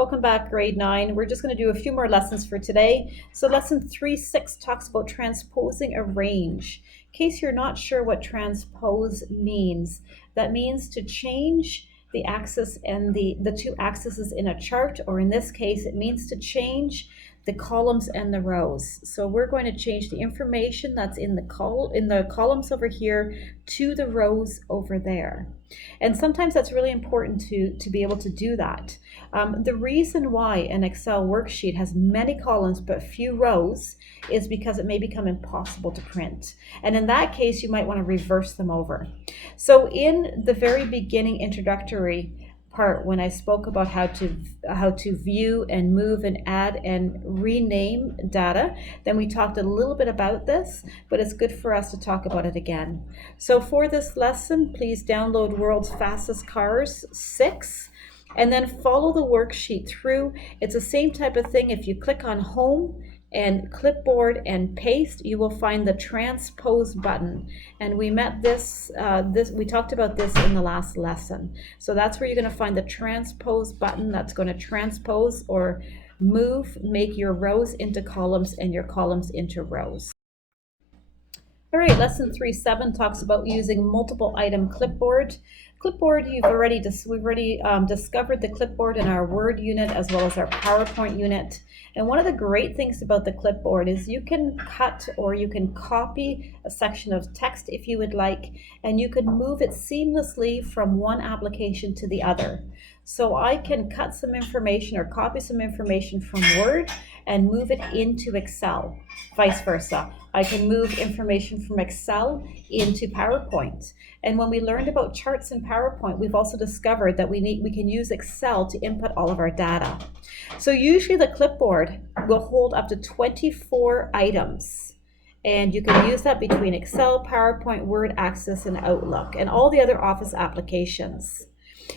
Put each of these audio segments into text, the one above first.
Welcome back, grade 9. We're just going to do a few more lessons for today. So lesson 3.6 talks about transposing a range. In case you're not sure what transpose means, that means to change the axis and the two axes in a chart, or in this case, it means to change the columns and the rows. So we're going to change the information that's in the columns over here to the rows over there. And sometimes that's really important to be able to do that. The reason why an Excel worksheet has many columns but few rows is because it may become impossible to print. And in that case, you might want to reverse them over. So in the very beginning introductory part, when I spoke about how to view and move and add and rename data, then we talked a little bit about this, but it's good for us to talk about it again. So for this lesson, please download World's Fastest Cars 6 and then follow the worksheet through. It's the same type of thing. If you click on Home and Clipboard and Paste, you will find the Transpose button. And we met we talked about this in the last lesson. So that's where you're going to find the Transpose button. That's going to transpose or make your rows into columns and your columns into rows. All right, lesson 3.7 talks about using multiple item clipboard. Clipboard, we've already discovered the clipboard in our Word unit as well as our PowerPoint unit. And one of the great things about the clipboard is you can cut or you can copy a section of text if you would like, and you can move it seamlessly from one application to the other. So I can cut some information or copy some information from Word and move it into Excel, vice versa. I can move information from Excel into PowerPoint. And when we learned about charts in PowerPoint, we've also discovered that we can use Excel to input all of our data. So usually the clipboard will hold up to 24 items. And you can use that between Excel, PowerPoint, Word, Access, and Outlook, and all the other Office applications.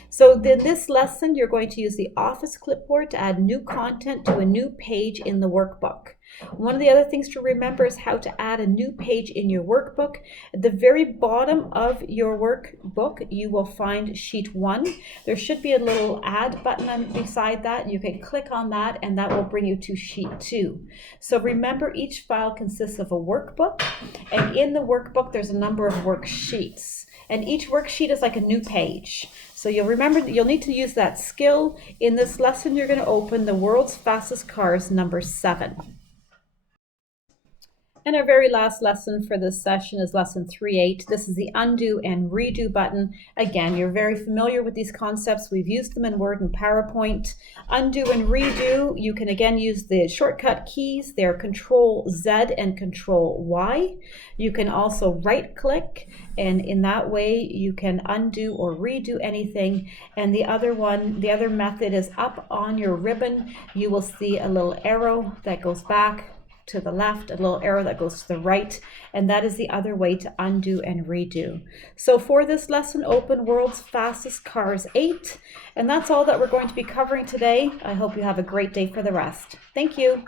So in this lesson, you're going to use the Office clipboard to add new content to a new page in the workbook. One of the other things to remember is how to add a new page in your workbook. At the very bottom of your workbook, you will find sheet 1. There should be a little add button beside that. You can click on that and that will bring you to sheet 2. So remember, each file consists of a workbook, and in the workbook, there's a number of worksheets. And each worksheet is like a new page. So you'll need to use that skill. In this lesson, you're going to open the World's Fastest Cars number 7. And our very last lesson for this session is lesson 3.8. This is the undo and redo button. Again, you're very familiar with these concepts. We've used them in Word and PowerPoint. Undo and redo, you can again use the shortcut keys. They're Control Z and Control Y. You can also right click, and in that way you can undo or redo anything. And the other method is up on your ribbon. You will see a little arrow that goes back to the left, a little arrow that goes to the right, and that is the other way to undo and redo. So for this lesson, open World's Fastest Cars 8, and that's all that we're going to be covering today. I hope you have a great day for the rest. Thank you.